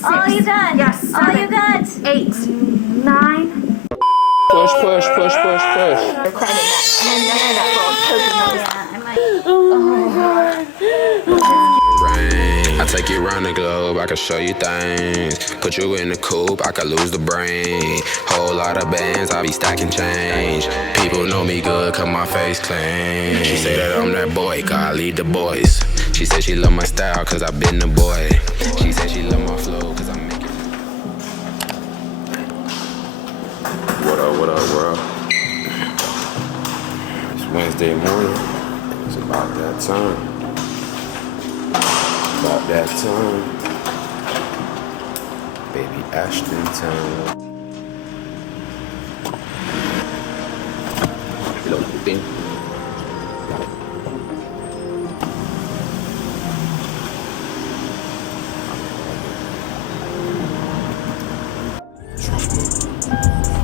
6. All you got. Yes. 7. All you got. 8. 9. Push, push, push, push, push. They're crying at that. And then that girl choking on. Yeah, I'm like, I take you around the globe, I can show you things. Put you in the coupe, I can lose the brain. Whole lot of bands, I be stacking change. People know me good, cause my face clean. She say that I'm that boy, cause I lead the boys. She said she love my style, cause I been the boy. She said she love my flow, cause I make it. What up, world? It's Wednesday morning. It's about that time. About that time, baby Ashtyn time. Little thing.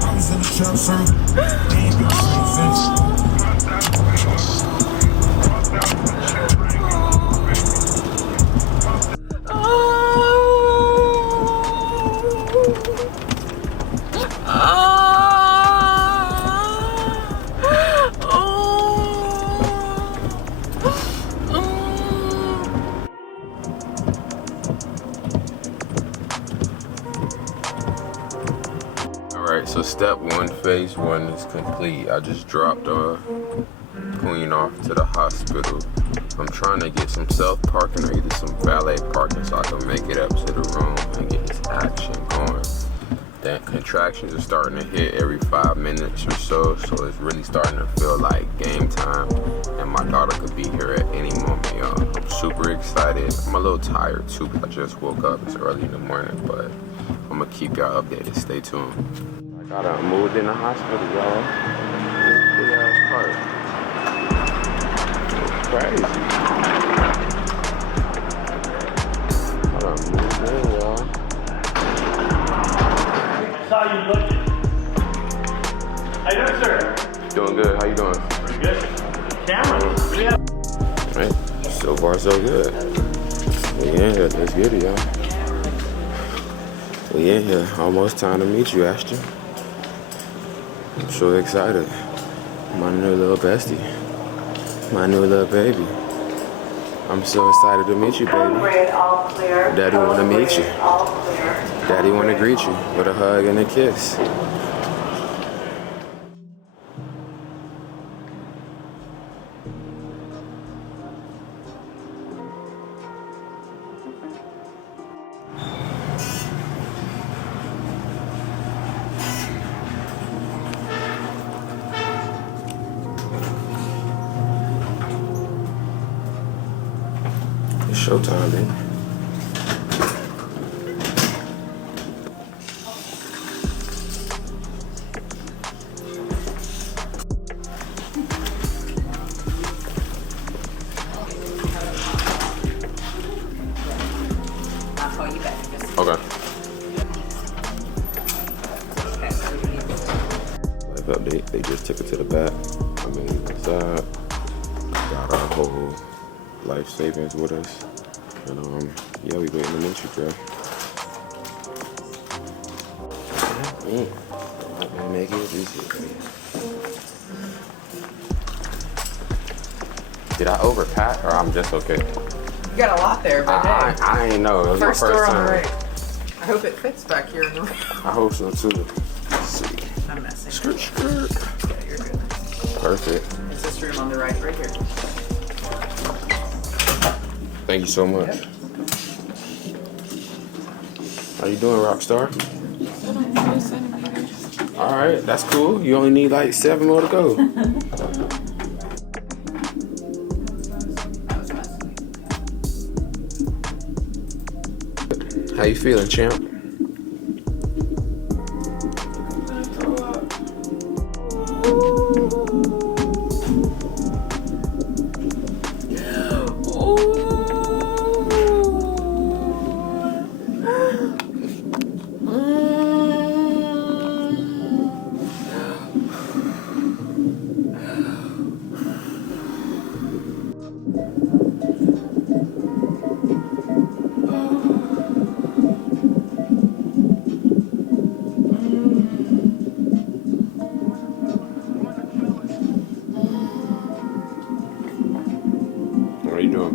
I was in the trap circle. Ain't been since. Alright, so step 1, phase 1 is complete. I just dropped Queen off to the hospital. I'm trying to get some self-parking or either some valet parking so I can make it up to the room and get this action going. That contractions are starting to hit every 5 minutes or so it's really starting to feel like game time, and my daughter could be here at any moment, y'all. I'm super excited. I'm a little tired too because I just woke up. It's early in the morning, but I'm gonna keep y'all updated. Stay tuned. I got moved in the hospital, y'all. Big ass cart. It's crazy. I done moved in, y'all. Saw you looking. How you doing, sir? Doing good. How you doing? Pretty good. Camera. Yeah. Right. So far, so good. We in here. Let's get it, y'all. We in here. Almost time to meet you, Ashtyn. I'm so excited. My new little bestie. My new little baby. I'm so excited to meet you, baby. Daddy want to meet you. Daddy want to greet you with a hug and a kiss. It's showtime, baby. I'll call you back. Okay. Life update. They just took it to the back. I'm in inside. Got our whole life savings with us. And yeah, we waiting to meet you, girl. I'm gonna make it easy, baby. Did I overpack or I'm just okay? You got a lot there, but hey. I ain't know. It was First my door first on the time. right. I hope it fits back here in the room. I hope so too. Let's see. I'm messing. Skirt, skirt. Yeah, you're good. Perfect. It's this room on the right here. Thank you so much. Yep. How you doing, Rockstar? All right, that's cool. You only need like 7 more to go. How you feeling, champ?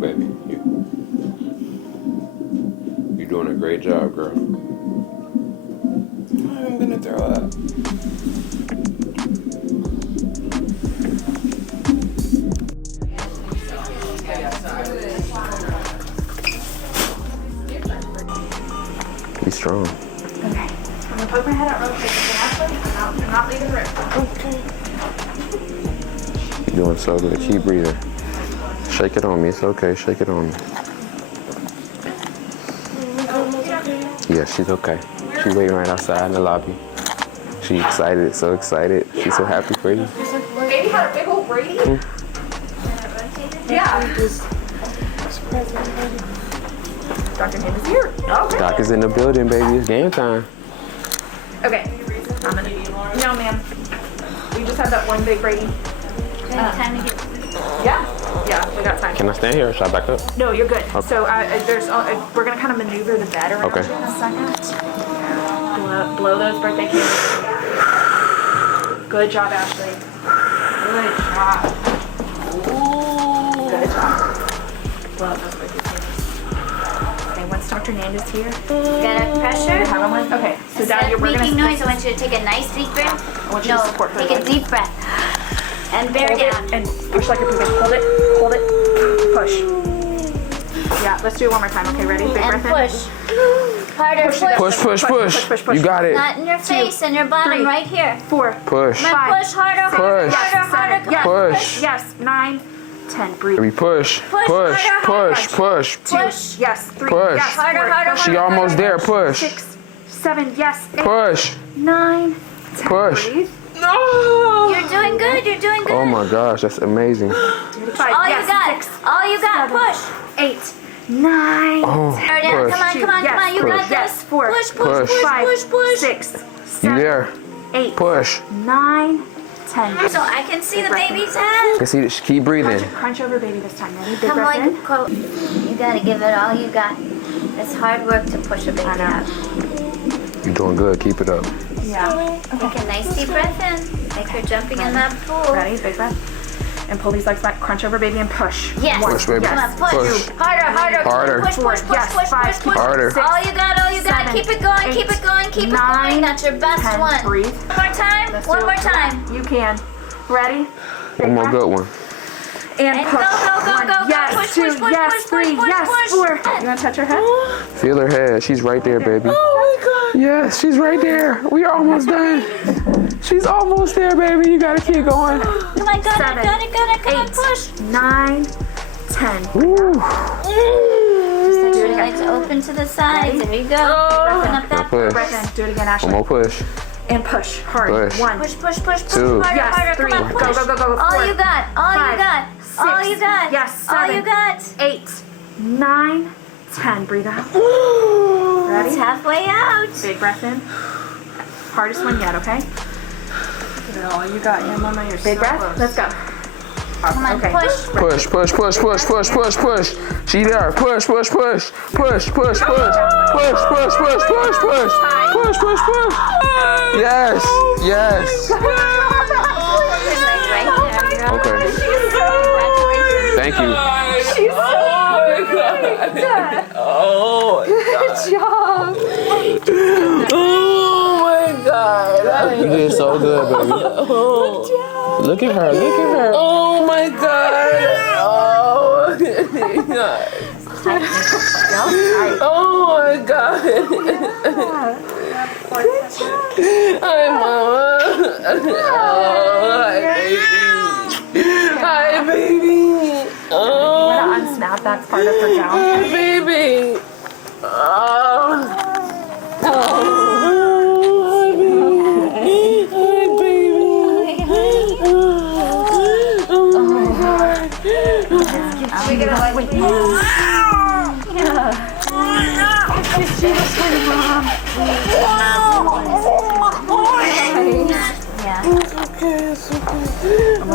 doing, baby? You're doing a great job, girl. I'm gonna throw up. Be strong. Okay. I'm gonna poke my head out real quick. I'm not leaving the room. You're doing so good. Keep breathing. Shake it on me. It's okay. Shake it on me. Yeah, she's okay. She's waiting right outside in the lobby. She's excited. So excited. She's so happy for you. Baby had a big old braid. Yeah. Dr. Name is here. Okay. Doc is in the building, baby. It's game time. Okay. I'm gonna. No, ma'am. We just had that one big braiding. Time to get. Yeah. Yeah, we got time. Can I stand here or should I back up? No, you're good. Okay. So we're gonna kind of maneuver the bed around Okay. you in a second. Blow those birthday candles. Good job, Ashley. Good job. Ooh. Good job. Blow out those birthday candles. Okay, once Dr. Nanda's here. Got a pressure? Have one. Okay, so Instead down here of we're making gonna noise, I want you to take a nice deep breath. I want you to support her take a leg. deep breath. And bear Hold down. it and push like a puppet. Hold it, push. Yeah, let's do it one more time. Okay, ready? Big And breath in. push. Harder, push. Push. You got it. Not in your face and your bottom, 3, right here. 4, Push. Come on, Five. push harder, Push. harder, harder. Come yes, on, Push. yes, 9, 10. Breathe. Baby, push. Push. Push. 2, yes, 3, Push. yes, Harder, 4, harder, She almost there. Push. 6, 7, yes, 8, Push. 9, 10. Push. Breathe. You're doing good, you're doing good. Oh my gosh, that's amazing. 5, All yes, you got, 6, all you got, 7, push. 8, 9, Oh, Bear down, push. come on, you Push. got yes, this. 4, Push, Push. 5, push. 6, You 7, there? 8, Push. 9, 10. So I can see the baby's head. Can see. Keep breathing. Crunch over baby this time. Ready? Big Come breath like in. a quote. You gotta give it all you got. It's hard work to push a baby I know. out. You're doing good. Keep it up. Yeah. Take a nice deep breath in. Like you're jumping in that pool. Ready? Big breath. And pull these legs back. Crunch over baby and push. Yes. Push, baby. Come on, push. Push. Harder, harder. Harder. Push, push, push, Yes, push, 5, push, push. Harder. All you got, all you got. 7, Keep it going, 8, keep it going, keep it 9, going. That's your best 10. one. Breathe. One more time, Let's one do more it. time. You can. Ready? Big One more breath. good one. And And push. go, go, go, 1, go, go. yes, Push, 2, push, push, yes, push, 3, push, yes, push. 4. You want to touch her head? Feel her head. She's right there, baby. Oh my God. Yes, she's right there. We are almost done. She's almost there, baby. You gotta keep going. Come on, got it, 7, got it, got it. Come on, 8, push. 9, 10. Woo. Set your legs open to the sides. There you go. Open up that. Push. Breath in. Do it again, One Ashley. more push. And push. Hard. Push. 1. Push, push, push, push. 2. Harder, Yes, harder. 3. Come on, Go, push. go, go, go. 4. All you got, all 5, you got. 6, All you got. Yes, All 7, you got. 8, 9, 10. Breathe out. It's Ready? halfway out. Big breath in. Hardest one yet, okay? Give it all you got, yeah, Mama. You're Big so breath. close. Let's go. Come on, Okay. push. Push. Push. Push. Push. Push. Push. Push. She there. Push. Push. Push. Push. Push. Push. Push. Push. Push. Push. Push. Push. Push. Push. Push. Yes. Yes. Your legs right there. Okay. Thank you. You did so good, baby. Look at her. Look at her. Oh my god. Oh my god. Hi, Mama. Hi, baby. I'm gonna unsnap that part of her gown. Hi, baby. Are we gonna like Yeah.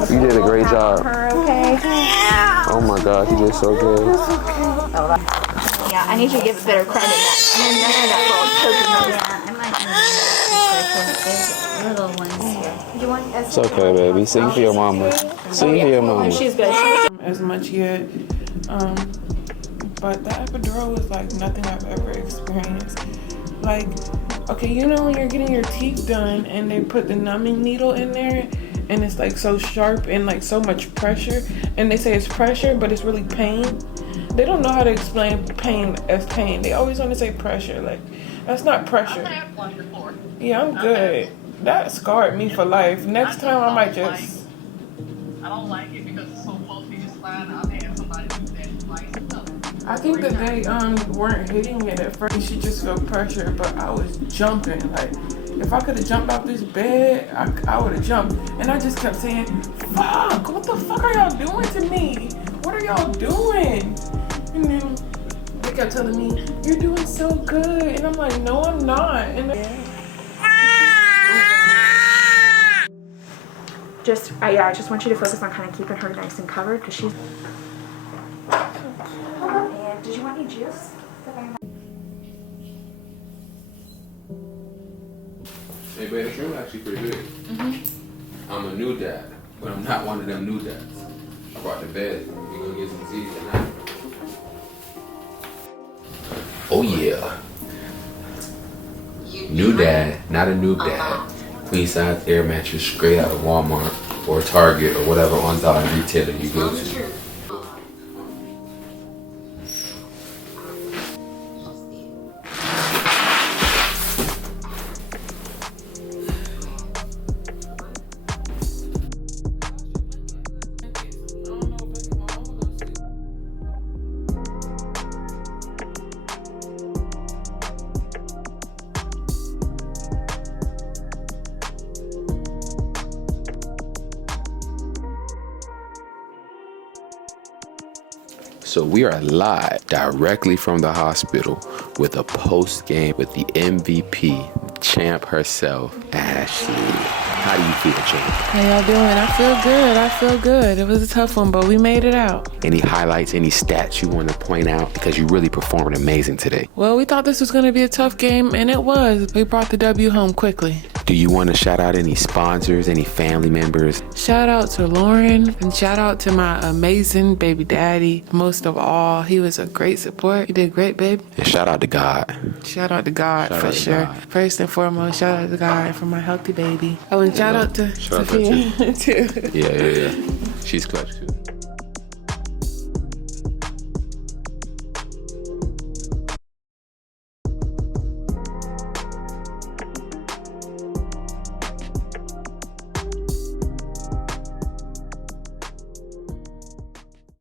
You did a great job. Oh my God, you did so good. Yeah, I need you to give better credit than Yeah, I might need little ones here. It's okay, baby. Sing for your mama. Sing for your mama. She's good. as much yet. But the epidural was like nothing I've ever experienced. Like, okay, you know when you're getting your teeth done and they put the numbing needle in there and it's like so sharp and like so much pressure, and they say it's pressure but it's really pain. They don't know how to explain pain as pain. They always want to say pressure. Like, that's not pressure. I've had one before. Yeah, I'm good. That scarred me for life. Next time I might just... I don't like it because it's so close to your spine. I've had somebody do that twice. I think that they weren't hitting it at first. She just felt pressure, but I was jumping. Like, if I could have jumped off this bed, I would have jumped. And I just kept saying, fuck, what the fuck are y'all doing to me? What are y'all doing? And then they kept telling me, you're doing so good. And I'm like, no, I'm not. And I just want you to focus on kind of keeping her nice and covered because she's... And did you want any juice? Hey, babe, this room actually pretty big. I'm a new dad, but I'm not one of them new dads. I brought the bed. We're gonna get some Z's tonight. Oh yeah. New dad, not a noob dad. Queen size air mattress straight out of Walmart or Target or whatever on-time retailer you go to. So we are live directly from the hospital with a post game with the MVP, champ herself, Ashley. How do you feel, champ? how y'all doing? I feel good. It was a tough one, but we made it out. Any highlights, any stats you want to point out? Because you really performed amazing today. Well, we thought this was going to be a tough game, and it was. We brought the W home quickly. Do you want to shout out any sponsors, any family members? Shout out to Lauren, and shout out to my amazing baby daddy. Most of all, he was a great support. You did great, babe. And shout out to God. Shout out to God, Shout for out to sure. God. First and foremost, shout out to God for my healthy baby. Oh, and shout out to Shout out to Sophia, too. Yeah. She's clutch too.